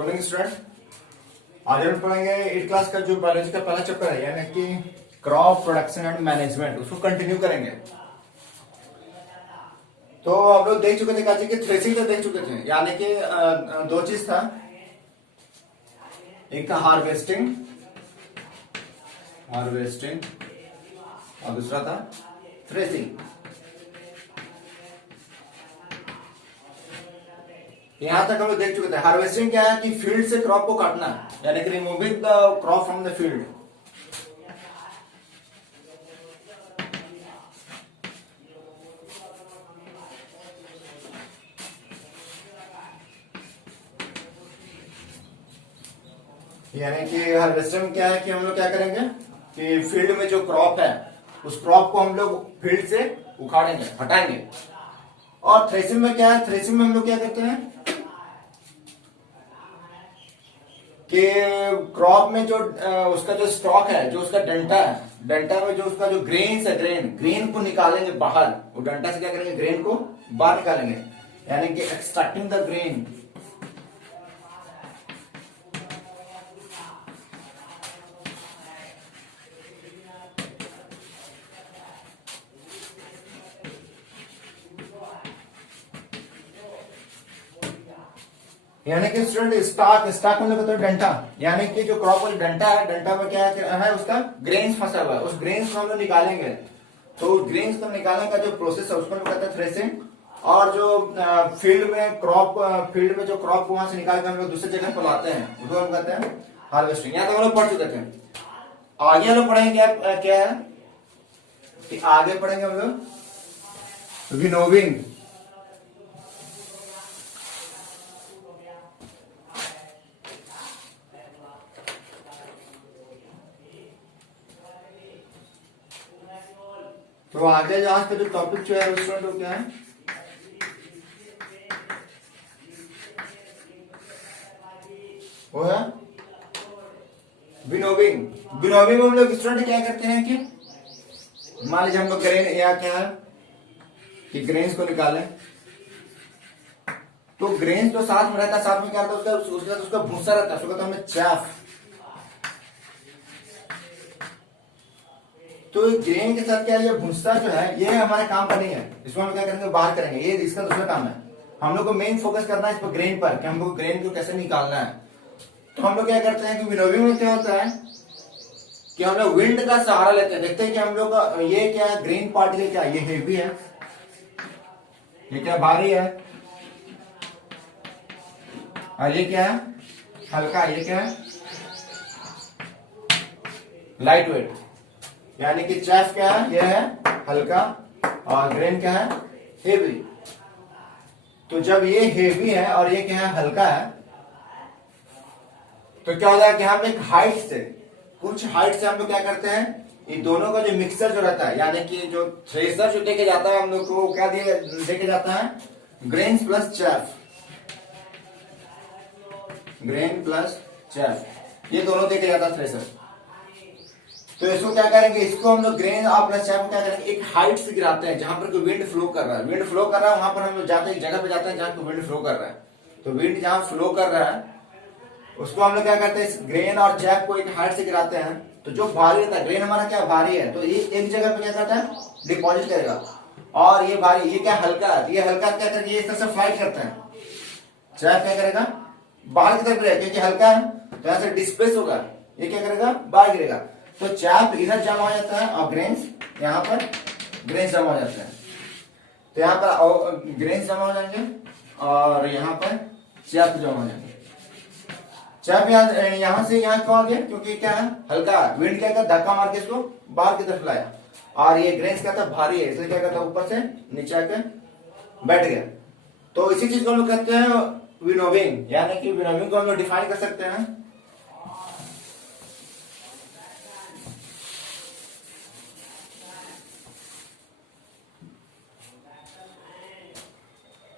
Morning student. आज हम पढ़ेंगे 8 क्लास का जो बायोलॉजी का पहला चैप्टर है यानी कि क्रॉप प्रोडक्शन एंड मैनेजमेंट, उसको कंटिन्यू करेंगे। तो हम लोग देख चुके थे क्या कि थ्रेसिंग तो देख चुके थे, यानी कि दो चीज था, एक था हार्वेस्टिंग हार्वेस्टिंग और दूसरा था थ्रेसिंग। यहां तक हम लोग देख चुके थे। हार्वेस्टिंग क्या है कि फील्ड से क्रॉप को काटना, यानी कि removing the crop from the field. यानी कि हार्वेस्टिंग में क्या है कि हम लोग क्या करेंगे कि फील्ड में जो क्रॉप है उस क्रॉप को हम लोग फील्ड से उखाड़ेंगे, हटाएंगे। और थ्रेसिंग में क्या है, थ्रेसिंग में हम लोग क्या करते हैं कि क्रॉप में जो उसका जो स्टॉक है, जो उसका डंटा है, डंटा में जो उसका जो ग्रेन्स है, ग्रेन को निकालेंगे बाहर। वो डंटा से क्या करेंगे, ग्रेन को बाहर निकालेंगे, यानी कि एक्सट्रैक्टिंग द ग्रेन। यानी कि स्टूडेंट स्टॉक मतलब होता है डंटा, यानी कि जो क्रॉप वाली डंटा है, डंटा में क्या है उसका ग्रेन्स फंसा हुआ है, उस ग्रेन्स को हम लोग निकालेंगे। तो ग्रेन्स को निकालने का जो प्रोसेस है उसको हम कहते हैं थ्रेसिंग। और जो फील्ड में जो क्रॉप को वहां से निकाल के हम लोग दूसरी जगह पर लाते हैं उसको हम कहते हैं हार्वेस्टिंग। यहाँ तक हम लोग पढ़ चुके थे। आगे हम लोग पढ़ेंगे क्या है कि आगे पढ़ेंगे हम लोग विनोविंग। तो आगे आज का जो टॉपिक जो है उसमें तो क्या है, वो है विनोविंग। विनोविंग में हम लोग स्टूडेंट क्या करते हैं कि मान लीजिए हम लोग ग्रेन या क्या है कि ग्रेन्स को निकालें, तो ग्रेन्स तो साथ में रहता है, साथ में क्या रहता है उसका भूसा रहता है, उसको कहते हैं हमें चैफ। तो ग्रेन के साथ क्या है, ये भूसा जो है ये हमारे काम का नहीं है, इसको हम क्या करेंगे, बाहर करेंगे, ये इसका दूसरा काम है। हम लोग को मेन फोकस करना है इस पर, ग्रेन पर, कि हम लोग ग्रेन को कैसे निकालना है। तो हम लोग क्या करते हैं कि विनोविंग में क्या होता है कि हम लोग विंड का सहारा लेते हैं। देखते हैं कि हम लोग का ये क्या है, ग्रेन पार्टिकल क्या है, ये हेवी है, ये क्या भारी है, और ये क्या है हल्का, ये क्या है लाइट वेट। यानी कि चैफ क्या है, ये है हल्का और ग्रेन क्या है हेवी। तो जब ये हेवी है और ये क्या है हल्का है, तो क्या होता है कि हम एक कुछ हाइट से हम लोग क्या करते हैं, ये दोनों का जो मिक्सचर जो रहता है, यानी कि जो थ्रेसर जो देके जाता है हम लोग को क्या देके जाता है, grains plus chaff, grain plus chaff, ये दोनों देके जाता है थ्रेसर। तो इसको क्या करेंगे, इसको हम लोग ग्रेन और प्लस चैफ को क्या करेंगे, एक हाइट से गिराते हैं जहां पर कोई विंड फ्लो कर रहा है। विंड फ्लो कर रहा है वहां पर हम लोग जाते हैं, एक जगह पे जाते हैं जहां कोई विंड फ्लो कर रहा है। तो विंड जहां फ्लो कर रहा है उसको हम लोग क्या करते हैं, इस ग्रेन और चैफ को एक हाइट से गिराते हैं। तो जो भारी रहता है, ग्रेन हमारा क्या भारी है, तो ये एक जगह पे क्या करता है डिपॉजिट करेगा, और ये भारी, ये क्या हल्का है, ये हल्का क्या करेगा, ये इस तरह से फ्लाइट करता है। चैफ क्या करेगा, बाहर की तरफ गिरेगा, क्योंकि हल्का है तो यहाँ से डिस्प्लेस होगा, ये क्या करेगा बाहर गिरेगा। तो चैफ इधर जमा हो जाता है और ग्रेन्स यहाँ पर ग्रेन्स जमा हो जाता है। तो यहाँ पर ग्रेन्स जमा हो जाएंगे और यहाँ पर चैफ जमा हो जाएंगे। चैफ यहाँ से यहाँ क्यों आ गया, क्योंकि क्या है हल्का, विंड क्या करता धक्का मार के इसको बाहर की तरफ लाया, और ये ग्रेन्स क्या था भारी है, इसलिए क्या करता ऊपर से नीचे आके बैठ गया। तो इसी चीज को हम लोग कहते हैं विनोविंग। यानी कि विनोविंग को हम लोग डिफाइन कर सकते हैं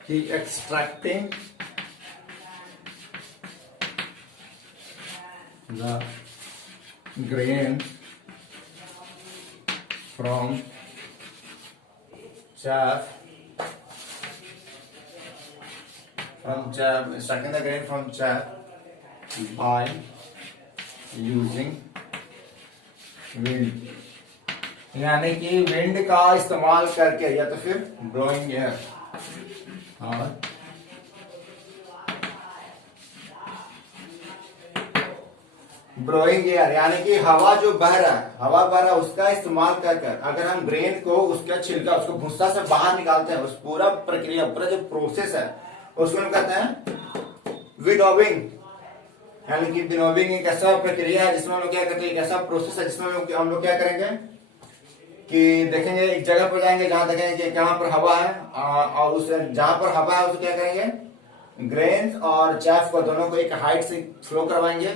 कि extracting the grain from chaff, extracting the grain from chaff by using wind, यानी कि विंड का इस्तेमाल करके या तो फिर ब्लोइंग एयर और ब्लोइंग एयर, यानी कि हवा जो बह रहा है, हवा बह रहा है उसका इस्तेमाल कर कर अगर हम ग्रेन को उसका छिलका उसको भूसा से बाहर निकालते हैं, उस पूरा प्रक्रिया पूरा जो प्रोसेस है उसको हम कहते हैं विनोविंग। यानी कि विनोविंग एक ऐसा प्रक्रिया है जिसमें हम लोग क्या करते हैं, एक ऐसा प्रोसेस है जिसमें हम लोग क्या करेंगे कि देखेंगे एक जगह पर जाएंगे जहां देखेंगे कि कहां पर हवा है, और उस जहां पर हवा है उसको क्या करेंगे, ग्रेन्स और चैफ को दोनों को एक हाइट से फ्लो करवाएंगे।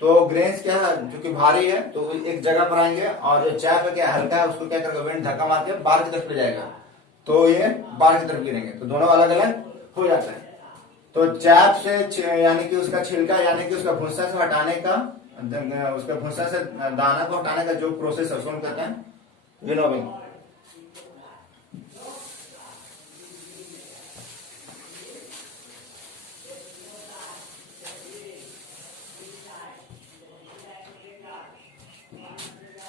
तो ग्रेन्स क्या है जो कि भारी है तो एक जगह पर आएंगे, और जो चैफ है क्या हल्का है उसको क्या करेगा, विंड धक्का मार के बाहर की तरफ ले जाएगा, तो ये बाहर की तरफ गिरेंगे, तो दोनों अलग अलग हो जाता है। तो चैप से यानी कि उसका छिलका यानी कि उसका भूसा से हटाने का, उसका भूसा से दाना को हटाने का जो प्रोसेस है उसको हम कहते हैं विनोविंग।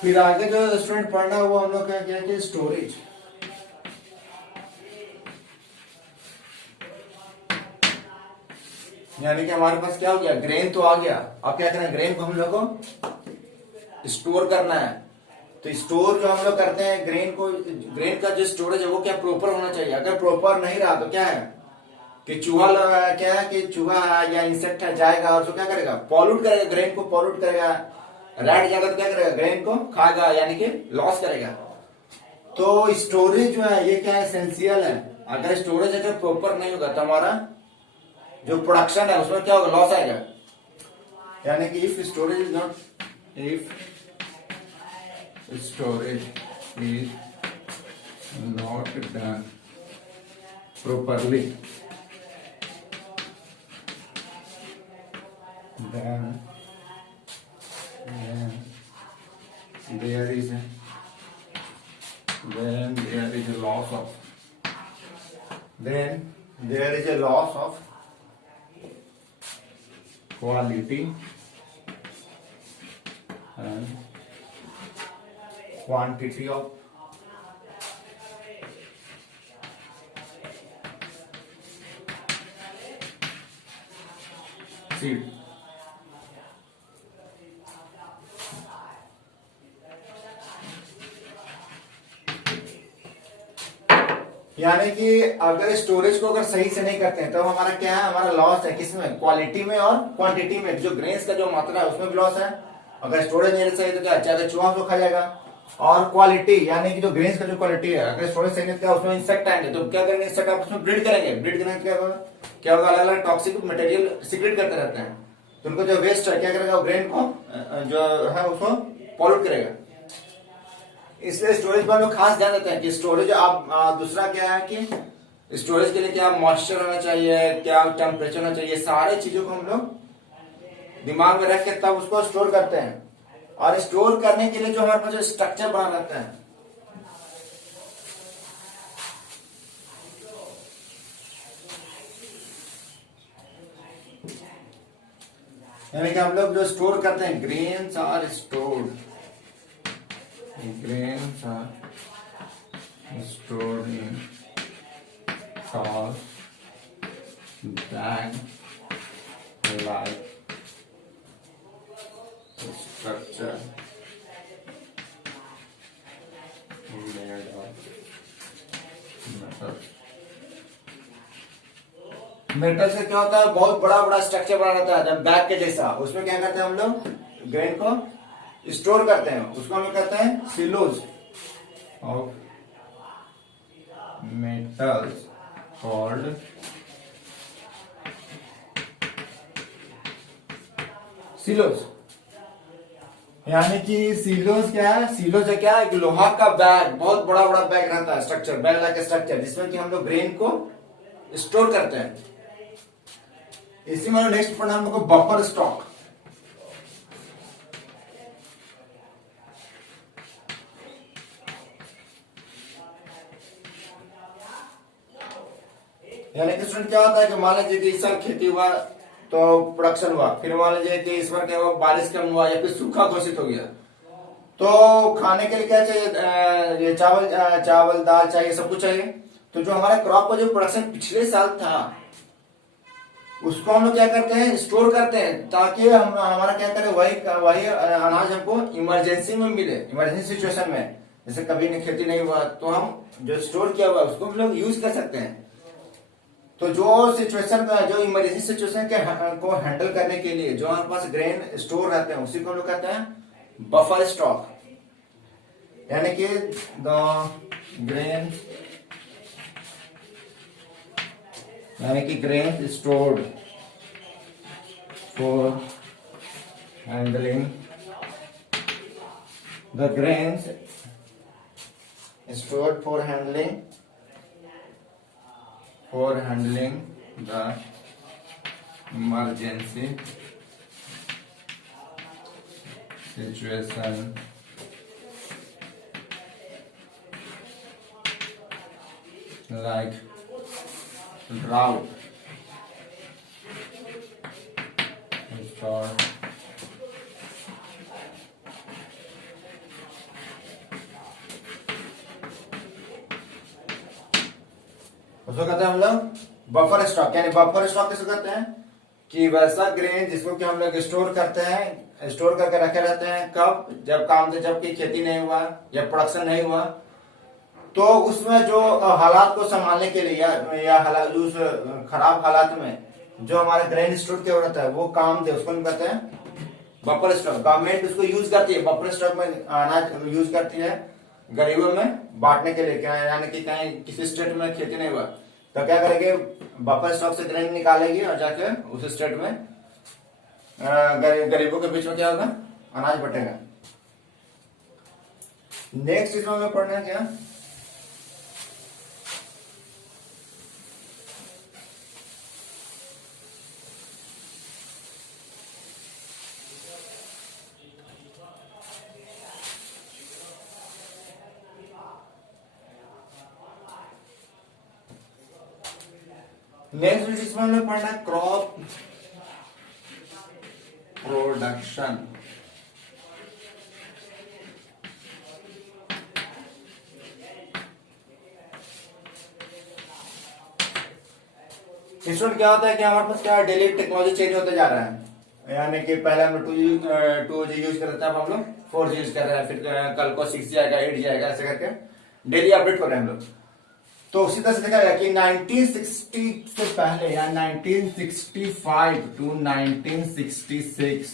फिर आगे जो स्टूडेंट पढ़ना है वो हम लोग क्या किया कि स्टोरेज। यानी कि हमारे पास क्या हो गया, ग्रेन तो आ गया, अब क्या करना है, ग्रेन को हम लोग को स्टोर करना है। तो स्टोर जो हम लोग करते हैं ग्रेन को, ग्रेन का जो स्टोरेज है वो क्या प्रॉपर होना चाहिए। अगर प्रॉपर नहीं रहा तो क्या है कि चूहा क्या है कि चूहा या इंसेक्ट है जाएगा और जो क्या करेगा, पॉल्यूट करेगा, ग्रेन को पॉल्यूट करेगा। रैट जाएगा तो क्या करेगा, ग्रेन को खाएगा यानी कि लॉस करेगा। तो स्टोरेज जो है ये क्या है, एसेंशियल है। अगर स्टोरेज अगर प्रॉपर नहीं होगा तो हमारा जो प्रोडक्शन है उसमें क्या होगा, लॉस आएगा। यानी कि if storage is not, if storage is not done properly, then there is a loss of, then there is a loss of quality and quantity of seed। यानी कि अगर स्टोरेज को अगर सही से नहीं करते हैं तो हमारा क्या है, हमारा लॉस है किसमें, क्वालिटी में और क्वांटिटी में। जो ग्रेन्स का जो मात्रा है उसमें भी लॉस है। अगर स्टोरेज नहीं सही तो क्या चाहे चूहा को खा जाएगा। और क्वालिटी यानी कि जो ग्रेन्स का जो क्वालिटी है, अगर स्टोरेज सही नहीं तो उसमें इंसेक्ट आएंगे तो क्या करेंगे, इंसेक्ट आप उसमें ब्रीड करेंगे, ब्रीड करने क्या होगा, क्या होगा, अलग अलग टॉक्सिक मटेरियल सीक्रेट करते रहते हैं। तो उनको जो वेस्ट है क्या करेगा, ग्रेन को जो है उसको पॉल्यूट करेगा। इसलिए स्टोरेज पर लोग खास ध्यान देते हैं कि स्टोरेज आप दूसरा क्या है कि स्टोरेज के लिए क्या मॉइस्चर होना चाहिए, क्या टेम्परेचर होना चाहिए, सारे चीजों को हम लोग दिमाग में रख के तब उसको स्टोर करते हैं। और स्टोर करने के लिए जो हमारे पास जो स्ट्रक्चर बना रहता है, यानी कि हम लोग जो स्टोर करते हैं, grains are stored, grains are stored in tall bag like structure made of metal। Metal से क्या होता है, बहुत बड़ा बड़ा स्ट्रक्चर बना रहता है जब बैग के जैसा। उसमें क्या करते हैं हम लोग, ग्रेन को स्टोर करते हैं, उसको हम लोग कहते हैं silos of metals called silos. यानी कि सिलोज क्या है, सिलोज है क्या, एक लोहा का बैग, बहुत बड़ा बड़ा बैग रहता है, स्ट्रक्चर, बैग लाइक स्ट्रक्चर, जिसमें कि हम लोग ग्रेन को स्टोर करते हैं। इसी में नेक्स्ट पढ़ना हम लोग को बफर स्टॉक। यानी कि स्टूडेंट क्या होता है कि मान लीजिए कि इस साल खेती हुआ तो प्रोडक्शन हुआ, फिर मान लीजिए कि इस बार क्या हुआ, बारिश कम हुआ या फिर सूखा घोषित हो गया, तो खाने के लिए क्या चाहिए, ये चावल दाल चाहिए, सब कुछ चाहिए। तो जो हमारा क्रॉप का जो प्रोडक्शन पिछले साल था उसको हम लोग क्या करते हैं, स्टोर करते हैं, ताकि हम हमारा क्या करें, वही वही अनाज हमको इमरजेंसी में मिले, इमरजेंसी सिचुएशन में, जैसे कभी खेती नहीं हुआ तो हम जो स्टोर किया हुआ उसको हम लोग यूज कर सकते हैं। तो जो सिचुएशन का जो इमरजेंसी सिचुएशन के को हैंडल करने के लिए जो हमारे पास ग्रेन स्टोर रहते हैं उसी को हम लोग कहते हैं बफर स्टॉक, यानी कि द ग्रेन, यानी कि grain stored for handling, the grains stored for handling the emergency situation like drought, storm, उसको कहते हैं हम लोग बफर स्टॉक। यानी बफर स्टॉक किसको कहते हैं कि वैसा ग्रेन जिसको कि हम लोग स्टोर करते हैं, स्टोर करके रखे रहते हैं, कब, जब काम, जबकि खेती नहीं हुआ या प्रोडक्शन नहीं हुआ, तो उसमें जो हालात को संभालने के लिए या हालात, उस खराब हालात में जो हमारा ग्रेन स्टोर किया रहता है वो काम दे, उसको हम कहते हैं बफर स्टॉक। गवर्नमेंट उसको यूज करती है, बफर स्टॉक में अनाज यूज करती है गरीबों में बांटने के लिए, क्या यानी कि कहीं किसी स्टेट में खेती नहीं हुआ तो क्या करेंगे, बफर स्टॉक से ग्रेन निकालेगी और जाके उस स्टेट में गरीबों के बीच में क्या होगा, अनाज बटेगा। नेक्स्ट इसमें हमें पढ़ना है क्या, नेक्स्ट इसमें हमने पढ़ना है क्रॉप प्रोडक्शन। इसमें क्या होता है कि हमारे पास क्या डेली टेक्नोलॉजी चेंज होते जा रहा है, यानी कि पहले हम 2G यूज कर रहे थे, अब हम लोग 4G यूज कर रहे हैं, फिर कल को 6G आएगा, 8G आएगा, ऐसे करके डेली अपडेट कर रहे हैं हम लोग। तो उसी तरह से देखा गया कि 1960 से पहले या 1965 टू 1966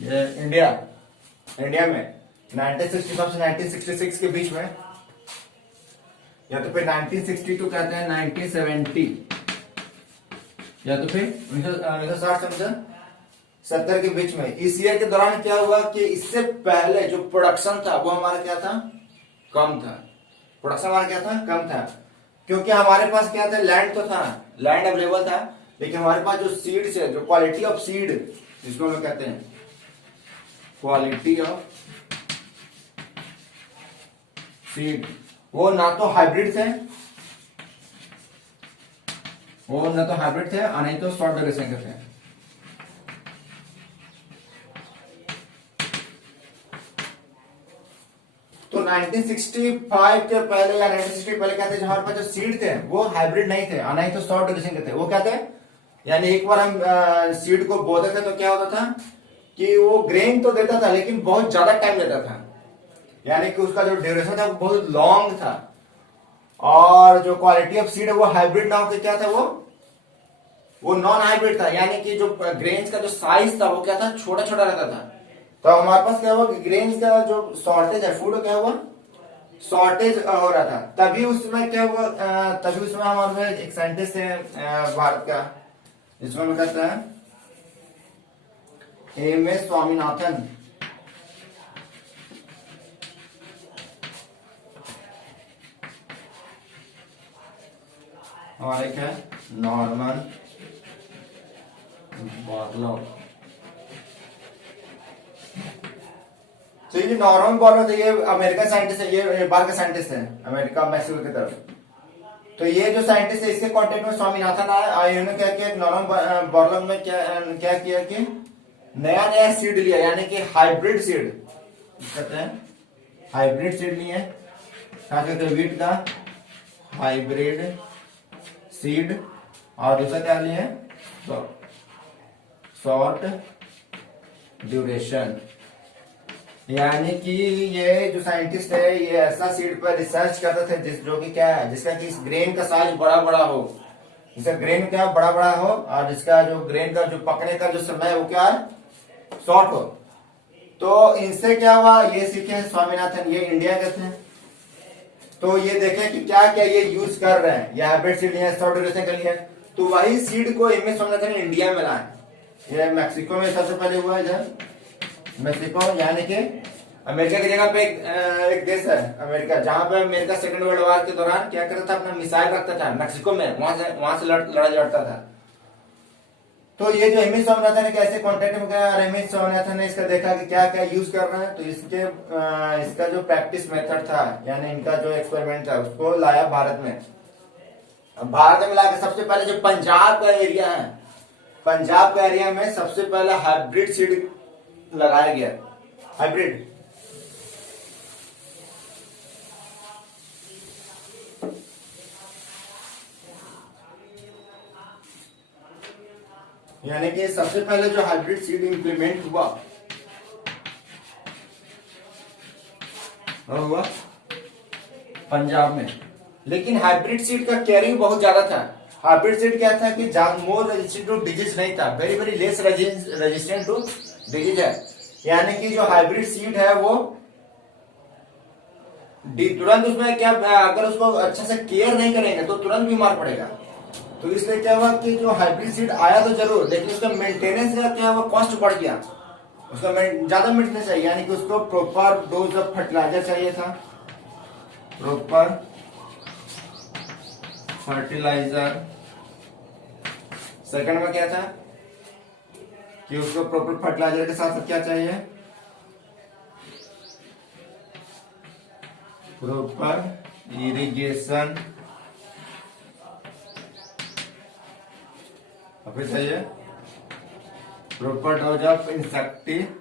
ये इंडिया में 1965 से 1966 के बीच में, या तो फिर 1962 कहते हैं 1970, या तो फिर 1960 से 1970 के बीच में, इस ईयर के दौरान क्या हुआ कि इससे पहले जो प्रोडक्शन था वो हमारा क्या था, कम था। प्रोडक्शन हमारा क्या था, कम था, क्योंकि हमारे पास क्या था, लैंड तो था, लैंड अवेलेबल था, लेकिन हमारे पास जो सीड्स है, जो क्वालिटी ऑफ सीड जिसको हम कहते हैं क्वालिटी ऑफ सीड, वो ना तो हाइब्रिड थे, और नहीं तो शॉर्ट ड्यूरेशन के थे। तो 1965 के पहले या 1960 पहले क्या थे, हमारे पास जो सीड थे वो हाइब्रिड नहीं थे, नहीं तो शॉर्ट ड्यूरेशन के थे। वो क्या थे, यानी एक बार हम सीड को बोते थे तो क्या होता था कि वो ग्रेन तो देता था लेकिन बहुत ज्यादा टाइम लेता था, यानी कि उसका जो ड्यूरेशन था वो बहुत लॉन्ग था, और जो क्वालिटी ऑफ सीड है वो हाइब्रिड ना होकर क्या था, वो नॉन हाइब्रिड था, यानी कि जो ग्रेन्स का जो साइज था वो क्या था, छोटा छोटा रहता था। तो हमारे पास क्या हुआ कि ग्रेन्स का जो शॉर्टेज है, फूड क्या हुआ, शॉर्टेज हो रहा था। तभी उसमें क्या हुआ, तभी उसमें हमारे एक साइंटिस्ट है भारत का, जिसमें हम कहते हैं एम.एस. स्वामीनाथन, हमारे क्या नॉर्मन बोरलॉग। तो ये नॉर्मन बोरलॉग, ये अमेरिकन साइंटिस्ट है, ये बाहर का साइंटिस्ट है, अमेरिका मैक्सिको की तरफ। तो ये जो साइंटिस्ट है इसके कांटेक्ट में स्वामीनाथन आए और इन्होंने क्या किया, नॉर्मन बोरलॉग में क्या किया कि नया नया सीड लिया, यानी कि हाइब्रिड सीड कहते हैं, हाइब्रिड सीड लिए, क्या कहते हैं, वीट का हाइब्रिड सीड, और दूसरा क्या लिए, शॉर्ट ड्यूरेशन, यानी कि ये जो साइंटिस्ट है ये ऐसा सीड पर रिसर्च करते थे जो कि क्या है, जिसका कि ग्रेन का साइज बड़ा बड़ा हो, जिसका ग्रेन क्या बड़ा बड़ा हो, और जिसका जो ग्रेन का जो पकने का जो समय है वो क्या है, शॉर्ट हो। तो इनसे क्या हुआ, ये सीखे स्वामीनाथन, ये इंडिया के थे, तो ये देखे कि क्या क्या ये यूज कर रहे हैं, ये हाइब्रिड सीड है, शॉर्ट ड्यूरेशन के लिए, तो वही सीड को एम एस स्वामीनाथन इंडिया में लाए। ये मैक्सिको में सबसे पहले हुआ है, इधर मेक्सिको, यानी कि अमेरिका की जगह पे एक देश है अमेरिका, जहां पे अमेरिका सेकंड वर्ल्ड वॉर के दौरान क्या करता था, अपना मिसाइल रखता था मैक्सिको में, वहां से लड़ाई लड़ता था। तो ये जो एम एस स्वामीनाथन ने कैसे कॉन्टेक्ट में गया, और एम एस स्वामीनाथन ने इसका देखा कि क्या क्या यूज कर रहे हैं, तो इसका जो प्रैक्टिस मेथड था, यानी इनका जो एक्सपेरिमेंट था, उसको लाया भारत में। अब भारत में लाके सबसे पहले जो पंजाब का एरिया है, पंजाब का एरिया में सबसे पहले हाइब्रिड सीड लगाया गया, हाइब्रिड। यानी कि सबसे पहले जो हाइब्रिड सीड इंप्लीमेंट हुआ वो हुआ पंजाब में। लेकिन हाइब्रिड सीड का केयरिंग बहुत ज्यादा था। हाइब्रिड सीड क्या था कि मोर रेजिस्टेंट टू डिजीज नहीं था, very very less resistant to disease है, यानी कि जो हाइब्रिड सीड है वो तुरंत उसमें क्या, अगर उसको अच्छा से केयर नहीं करेंगे तो तुरंत बीमार पड़ेगा। तो इसलिए क्या हुआ कि जो हाइब्रिड सीड आया तो जरूर, लेकिन उसका मेंटेनेंस का क्या हुआ, कॉस्ट बढ़ गया, उसका ज्यादा मेंटेनेंस चाहिए, यानी कि उसको प्रॉपर डोज ऑफ फर्टिलाइजर चाहिए था, प्रॉपर फर्टिलाइजर। सेकंड में क्या था कि उसको प्रॉपर फर्टिलाइजर के साथ क्या चाहिए, प्रॉपर इरिगेशन, फिर चाहिए proper dose of insecticide,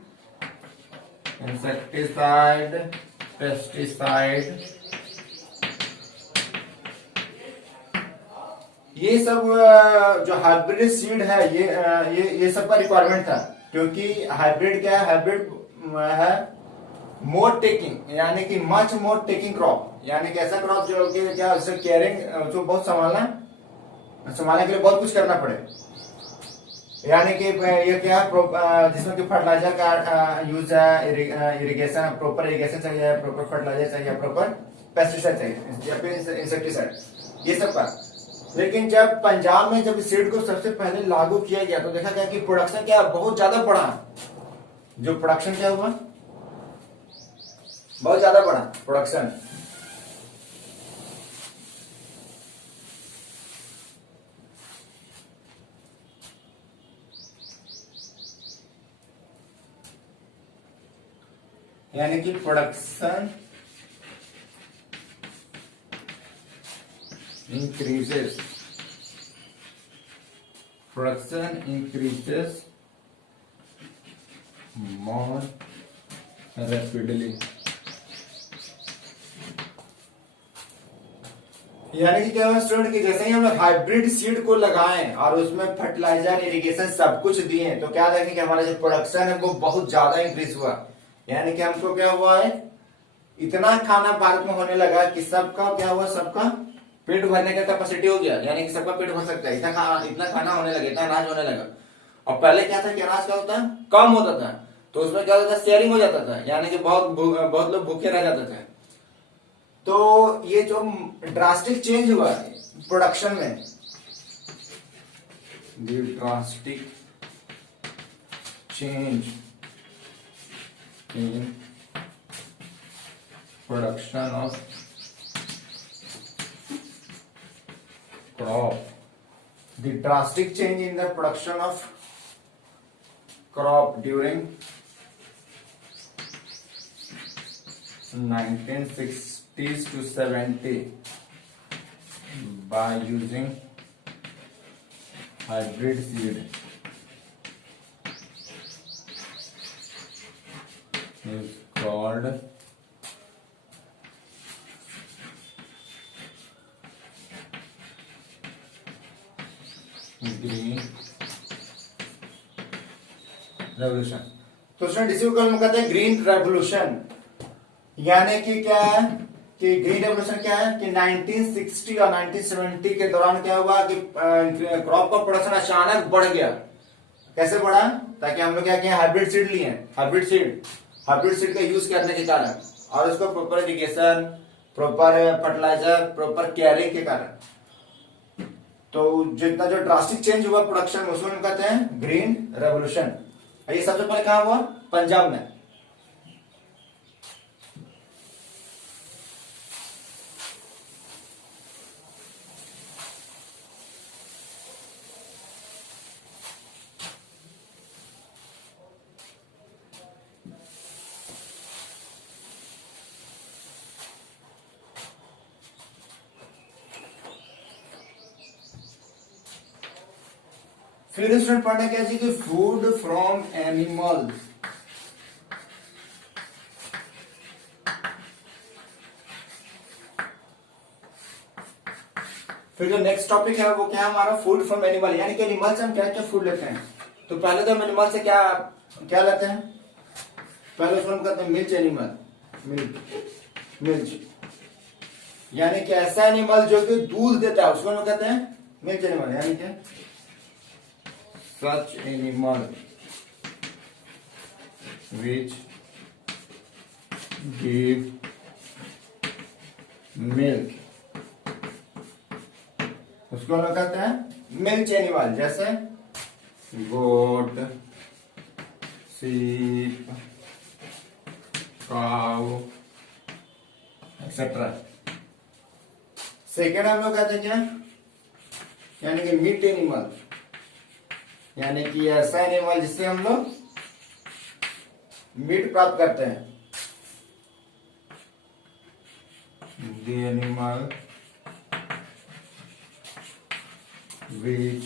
pesticide, ये सब जो हाइब्रिड सीड है ये सब का रिक्वायरमेंट था, क्योंकि हाइब्रिड क्या है, हाइब्रिड है मोर टेकिंग, यानी कि मच मोर टेकिंग क्रॉप, यानी कि ऐसा क्रॉप जो कि क्या उससे केयरिंग, उसको बहुत संभालने के लिए बहुत कुछ करना पड़े, यानी कि ये क्या जिसमें कि फर्टिलाइजर का यूज है, इरिगेशन, प्रॉपर इरिगेशन चाहिए, प्रॉपर फर्टिलाइजर चाहिए, प्रॉपर पेस्टिसाइड चाहिए या फिर इंसेक्टिसाइड, ये सब का। लेकिन जब पंजाब में जब सीड को सबसे पहले लागू किया गया तो देखा गया कि प्रोडक्शन क्या बहुत ज्यादा बढ़ा, जो प्रोडक्शन क्या हुआ, बहुत ज्यादा बढ़ा प्रोडक्शन। यानी कि प्रोडक्शन increases more rapidly, यानी कि क्या हुआ स्टूडेंट कि जैसे ही हम लोग हाइब्रिड सीड को लगाएं और उसमें फर्टिलाइजर, इरिगेशन सब कुछ दिए, तो क्या देखें कि हमारा जो प्रोडक्शन है वो बहुत ज्यादा इंक्रीज हुआ, यानी कि हमको क्या हुआ है, इतना खाना भारत में होने लगा कि सबका क्या हुआ, सबका पेट भरने का कैपेसिटी हो गया, यानी कि सबका पेट भर सकता है, इतना खाना होने लगा, इतना अनाज होने लगा। और पहले क्या था कि अनाज क्या होता है, कम होता था, तो उसमें क्या होता था, शेयरिंग हो जाता था, यानी कि बहुत लोग भूखे रह जाते थे। तो ये जो ड्रास्टिक चेंज हुआ प्रोडक्शन में, drastic change in production of crop, the drastic change in the production of crop during 1960s to 70 by using hybrid seed is called green revolution. तो स्टूडेंट इसी को हम कहते हैं ग्रीन रेवोल्यूशन। यानी कि क्या है कि ग्रीन रेवोल्यूशन क्या है कि 1960 और 1970 के दौरान क्या हुआ कि क्रॉप का प्रोडक्शन अचानक बढ़ गया। कैसे बढ़ा? ताकि हम लोग क्या किए, हाइब्रिड सीड लिए, हाइब्रिड सीड का यूज करने के कारण और उसको proper irrigation, proper fertiliser, proper caring के कारण तो जितना जो ड्रास्टिक चेंज हुआ प्रोडक्शन में उसको हम कहते हैं ग्रीन रेवोल्यूशन। ये सबसे पहले कहां हुआ? पंजाब में। फिर स्टूडेंट पढ़ना क्या चाहिए कि फूड फ्रॉम एनिमल। फिर जो नेक्स्ट टॉपिक है वो क्या है हमारा? Food from animal. यानी कि एनिमल से हम क्या क्या फूड लेते हैं। तो पहले तो हम एनिमल से क्या क्या लेते हैं? पहले उसको हम कहते हैं मिल्क एनिमल, मिल्क। यानी कि ऐसा एनिमल जो कि दूध देता है उसको हम कहते हैं मिल्क एनिमल। यानी कि such animal which give milk उसको हम कहते हैं मिल्क एनिमल। जैसे गोट, sheep, काउ एक्सेट्रा। सेकेंड हम लोग कहते हैं क्या? यानी कि मीट एनिमल। यानी कि ऐसा एनिमल जिससे हम लोग मीट प्राप्त करते हैं। The animal which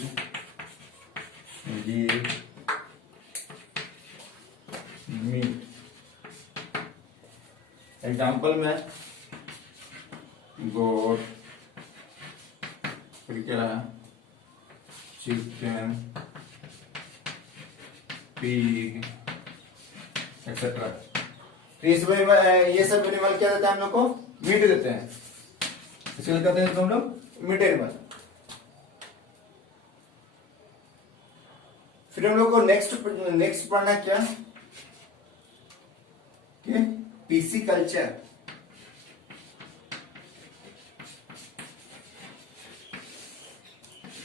give meat। Example में गोट, फिर क्या है चिकन, पिग एक्सेट्रा। तो इसमें ये सब एनिमल क्या देता है हम लोग को? मीट देते हैं। इसके लिए कहते हैं हम लोग मीट एनिमल। फिर हम लोग को नेक्स्ट पढ़ना क्या कि पीसी कल्चर।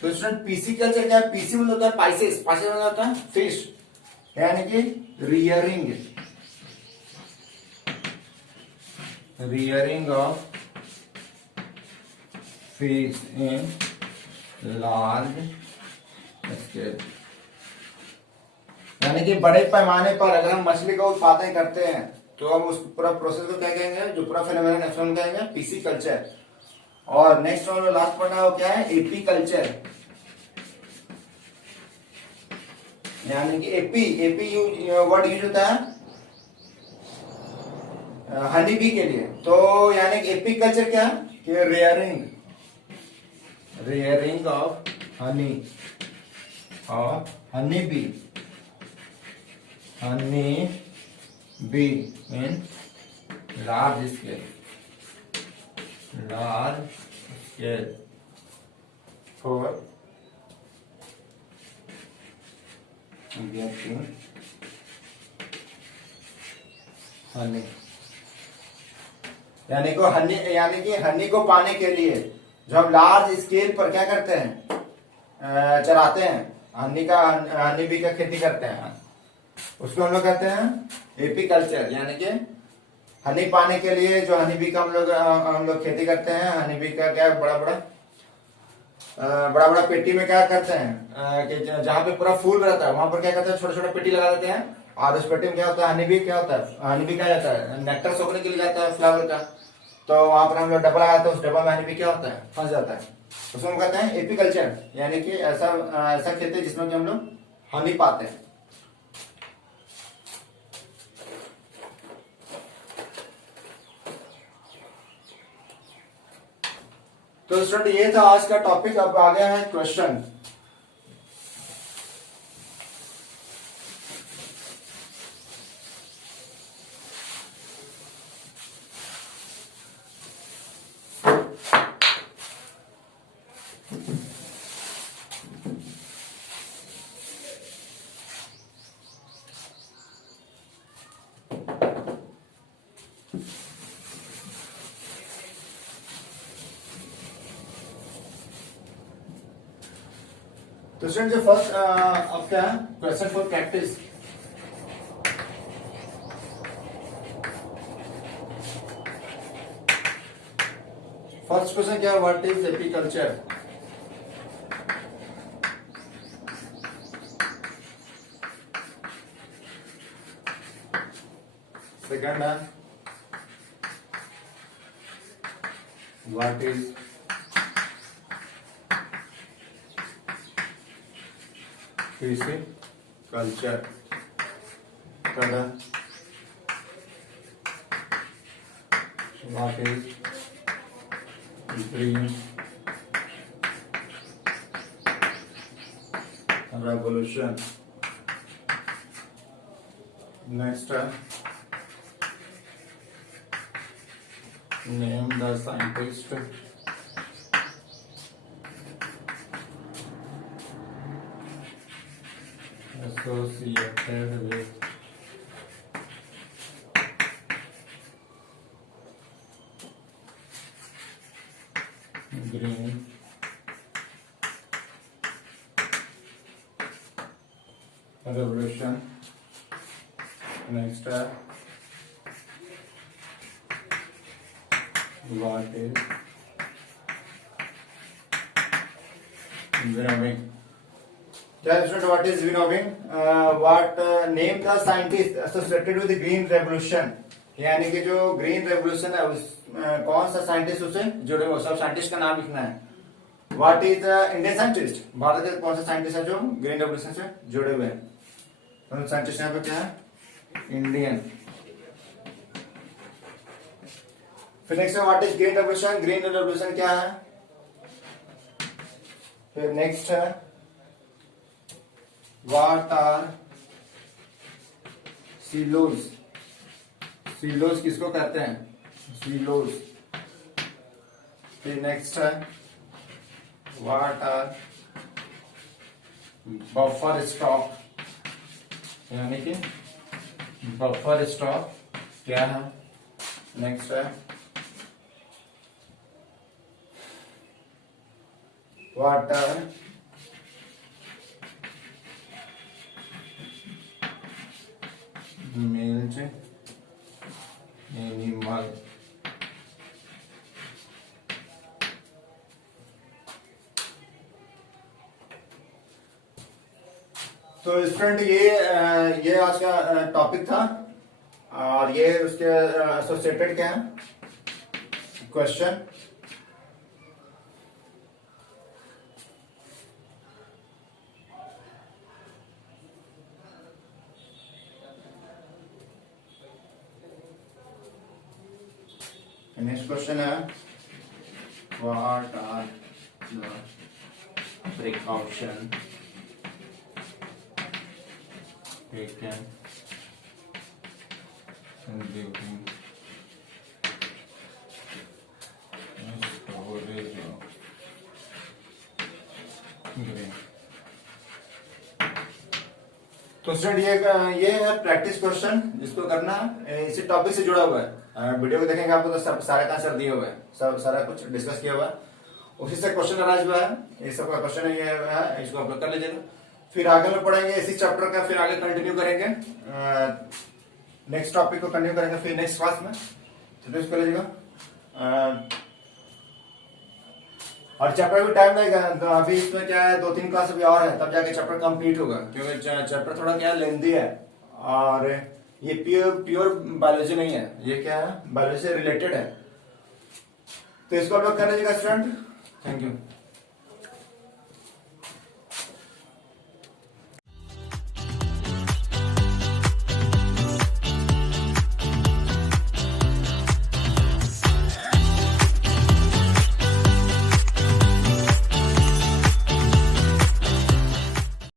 तो स्टूडेंट पीसी कल्चर क्या है? पीसी मतलब होता है पाइसेस, पाइसेस मतलब होता है फिश। यानी कि rearing of fish in large scale. यानी कि बड़े पैमाने पर अगर हम मछली का उत्पादन करते हैं तो हम उस पूरा प्रोसेस को क्या कहेंगे? जो पूरा फिनोमेनन है उसको हम कहेंगे पीसी कल्चर। और नेक्स्ट और लास्ट पढ़ना हो क्या है? AP culture. यानी कि एपी वर्ड यूज होता है हनी बी के लिए। तो यानी कि एपी कल्चर क्या है कि rearing of honey be in large scale for getting Honey. यानी कि हनी को पाने के लिए जो हम लार्ज स्केल पर क्या करते हैं? चराते हैं, हनी बी का खेती करते हैं, उसको हम लोग कहते हैं एपी कल्चर। यानी कि हनी पाने के लिए जो हनी बी का हम लोग खेती करते हैं। हनी बी का क्या बड़ा बड़ा पेटी में क्या करते हैं कि जहां पे पूरा फूल रहता है वहां पर क्या करते हैं? छोटे छोटे पेटी लगा देते हैं और उस पेटी में क्या होता है? हनी बी क्या होता है? हनी बी क्या जाता है? नेक्टर सोखने के लिए जाता है फ्लावर का। तो वहां पर हम लोग डब्बा लगाते हैं, उस डब्बा में हनी बी क्या होता है? फंस जाता है। उसको हम कहते हैं एपीकल्चर, यानी कि ऐसा ऐसा खेती जिसमें कि हम लोग हनी पाते हैं। तो स्टूडेंट ये था आज का टॉपिक। अब आ गया है क्वेश्चन। तो स्टूडेंट जो फर्स्ट अब क्या है question for practice. First question क्या है, व्हाट इज एपीकल्चर। सेकंड है व्हाट इज कल्चर। थर्ड है what is green revolution. Next है name the scientist associated with green revolution। Next what is winnowing। What is winnowing? What name the scientist associated with the green revolution, यानी कि जो green revolution है उस कौन सा scientist उससे जुड़े हुए, सब साइंटिस्ट का नाम लिखना है। What is Indian scientist, Bharat के कौन सा साइंटिस्ट है जो ग्रीन रेवोल्यूशन से जुड़े हुए हैं। तो साइंटिस्ट यहाँ पे क्या है, इंडियन। फिर next what is green revolution, green revolution क्या है। फिर नेक्स्ट है व्हाट आर सिलोज, सिलोज किसको कहते हैं, सिलोज। फिर नेक्स्ट है व्हाट आर बफर स्टॉक, यानी कि बफर स्टॉक क्या है। नेक्स्ट है व्हाट आर मिल्क एनिमल। तो स्टूडेंट ये आज का टॉपिक था और ये उसके एसोसिएटेड क्या है क्वेश्चन। नेक्स्ट क्वेश्चन है what are the precaution taken in during storage of grain। तो स्टूडेंट ये है प्रैक्टिस क्वेश्चन जिसको करना है, इसी टॉपिक से जुड़ा हुआ है। वीडियो को देखेंगे आपको तो सब सारे आंसर दिए हुए हैं, सब सारा कुछ डिस्कस किया हुआ है, उसी से क्वेश्चन अराइज हुआ है। ये सब का क्वेश्चन है, ये है, इसको आप लोग कर लीजिएगा। फिर आगे में पढ़ेंगे इसी चैप्टर का, फिर आगे कंटिन्यू करेंगे, नेक्स्ट टॉपिक को कंटिन्यू करेंगे फिर नेक्स्ट क्लास में। तो इसको लीजिएगा और चैप्टर भी टाइम लगेगा। तो अभी इसमें क्या है 2-3 क्लास अभी और है, तब जाके चैप्टर कंप्लीट होगा, क्योंकि चैप्टर थोड़ा क्या लेंथी है और ये प्योर बायोलॉजी नहीं है, ये क्या है बायोलॉजी से रिलेटेड है। तो इसको आप लोग कर लीजिएगा स्टूडेंट। Thank you.